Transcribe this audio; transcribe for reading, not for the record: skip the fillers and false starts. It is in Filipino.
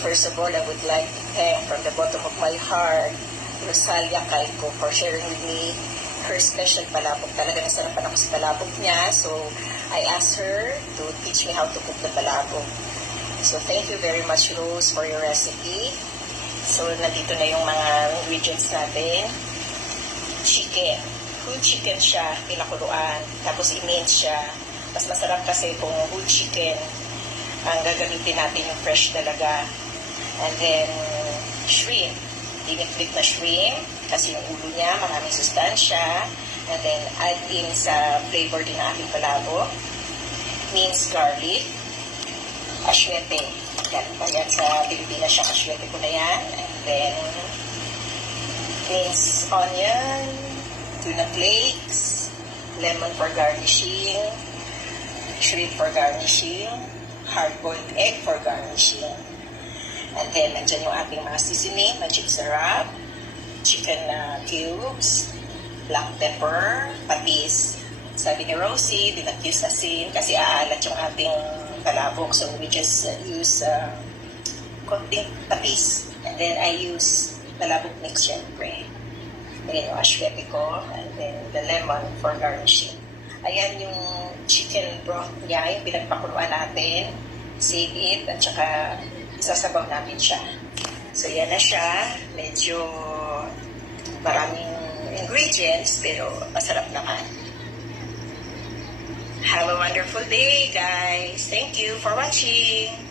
First of all, I would like to thank from the bottom of my heart Rosalia Calco for sharing with me her special palabok. Talaga nasarapan ako sa palabok niya. So, I asked her to teach me how to cook the palabok. So, thank you very much, Rose, for your recipe. So, nandito na yung mga ingredients natin. Chicken. Whole chicken siya, pinakuluan. Tapos, i-mince siya. Mas masarap kasi kung whole chicken ang gagamitin natin yung fresh talaga. And then, shrimp. Diniplit na shrimp kasi yung ulo niya, maraming sustansya. And then, add in sa flavor din ng ating palabok. Minced garlic. Asyete. Galing pa yan sa Pilipinas siya. Asyete ko na yan. And then, minced onion. Tuna flakes. Lemon for garnishing. Shrimp for garnishing. Hard-boiled egg for garnishing. And then, nandyan yung ating mga seasoning, magic syrup, chicken cubes, black pepper, patis. Sabi ni Rosie, di nag-use asin kasi aalat yung ating palabok. So, we just use konting patis. And then, I use palabok mix, syempre. Ayan yung asyete ko. And then, the lemon for garnishing. Ayan yung chicken broth niya, yung pinagpakuluan natin. Save it, at saka sasabaw namin siya. So, yan na siya. Medyo maraming ingredients, pero masarap naman. Have a wonderful day, guys. Thank you for watching.